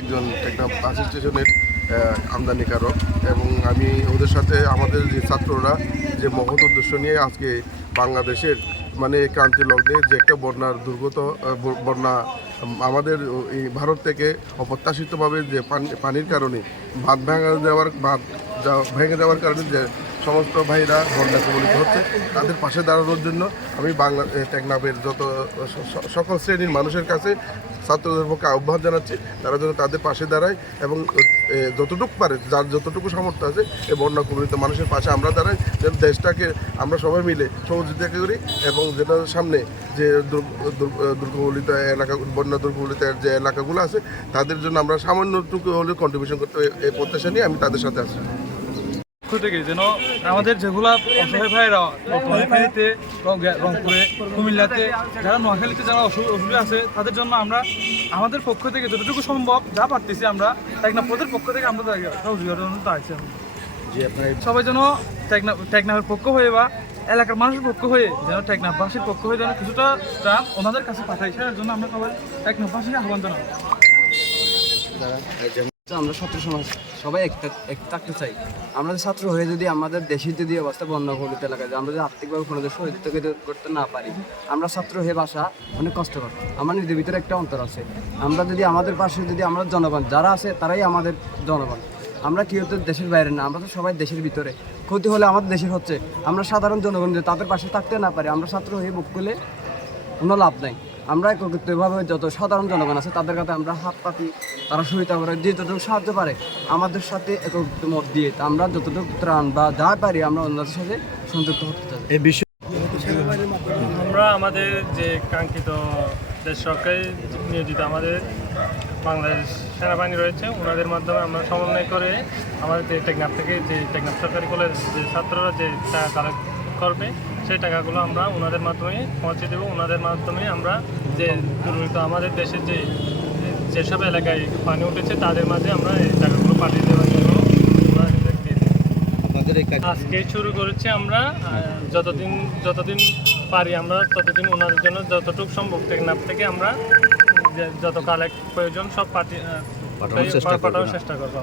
একজন একটা বাস স্টেশনের আমদানিকারক এবং আমি ওদের সাথে আমাদের যে ছাত্ররা যে মহৎ উদ্দেশ্য নিয়ে আজকে বাংলাদেশের মানে ক্রান্তি লগ্নে যে একটা বন্যার বন্যা আমাদের এই ভারত থেকে অপ্রত্যাশিতভাবে যে পানির কারণে বাঁধ ভেঙে যাওয়ার কারণে যে সমস্ত ভাইরা বন্যা কবলিত হচ্ছে তাদের পাশে দাঁড়ানোর জন্য আমি টেকনাফের যত সকল শ্রেণীর মানুষের কাছে ছাত্রদের পক্ষে আহ্বান জানাচ্ছি তারা যেন তাদের পাশে দাঁড়ায় এবং যতটুকু পারে যার যতটুকু সামর্থ্য আছে এই বন্যা কবলিত মানুষের পাশে আমরা দাঁড়াই যেন দেশটাকে আমরা সবাই মিলে সহযোগিতা করি এবং যেটা সামনে যে দুর্গবলিত এলাকা বন্যা দুর্গবলিত যে এলাকাগুলো আছে তাদের জন্য আমরা সামান্যটুকু হলেও কন্ট্রিবিউশন করতে এই প্রত্যাশা নিয়ে আমি তাদের সাথে আছি থেকে যেন আমাদের যেগুলা অসহায় ভাইরা নোয়াখালীতে রংপুরে কুমিল্লাতে যারা নোয়াখালীতে যারা অসুবিধা আছে তাদের জন্য আমরা আমাদের পক্ষ থেকে যতটুকু সম্ভব যা পারতেছি আমরা টেকনাফের পক্ষ থেকে আমরা চাইছি সবাই যেন টেকনাফের পক্ষ হয়ে বা এলাকার মানুষের পক্ষ হয়ে যেন টেকনাফবাসীর পক্ষ হয়ে যেন কিছুটা ত্রাণ ওনাদের কাছে পাঠাই সেটার জন্য আমরা সবাই টেকনাফবাসীকে আহ্বান জানাবো। আমরা ছাত্র সমাজ সবাই এক থাকতে চাই। আমরা ছাত্র হয়ে যদি আমাদের দেশের যদি অবস্থা বন্যা কবলিত এলাকায় আমরা যদি আর্থিকভাবে কোনো সহযোগিতা করতে না পারি, আমরা ছাত্র হয়ে বাসা অনেক কষ্টকর। আমার নিজের ভিতরে একটা অন্তর আছে, আমরা যদি আমাদের পাশে যদি আমরা জনগণ যারা আছে তারাই আমাদের জনগণ। আমরা কি হতে দেশের বাইরে না, আমরা তো সবাই দেশের ভিতরে। ক্ষতি হলে আমাদের দেশের হচ্ছে, আমরা সাধারণ জনগণ যদি তাদের পাশে থাকতে না পারি, আমরা ছাত্র হয়ে বুক করলে কোনো লাভ নাই। আমরা একত্রিতভাবে যত সাধারণ জনগণ আছে তাদের কাছে আমরা হাত পাতি, তারা সহায়তা করে যে যতটুকু সাহায্য পারে আমাদের সাথে একত্রিত মত দিয়ে আমরা যতটুকু ত্রাণ বা যা পারি আমরা অন্যদের সাথে সংযুক্ত হতে চাই। এই বিষয়ে আমরা আমাদের যে কাঙ্ক্ষিত দেশ সরকারি নিয়োজিত আমাদের বাংলাদেশ সেনাবাহিনী রয়েছে ওনাদের মাধ্যমে আমরা সমন্বয় করে আমাদের যে টেকনাফ থেকে যে টেকনাফ সরকারি কলেজ যে ছাত্ররা যে টাকা কালেক্ট করবে সেই টাকাগুলো আমরা ওনাদের মাধ্যমে পৌঁছে দেবো। ওনাদের মাধ্যমে আমরা যে দুর্গত আমাদের দেশের যেসব এলাকায় পানি উঠেছে তাদের মাঝে আমরা এই টাকাগুলো পাঠিয়ে দেওয়ার জন্য আজকে শুরু করেছি। আমরা যতদিন পারি আমরা ততদিন ওনাদের জন্য যতটুকু সম্ভব টেকনাফ থেকে আমরা যত কালেক্ট প্রয়োজন সব পাঠানোর চেষ্টা করবো।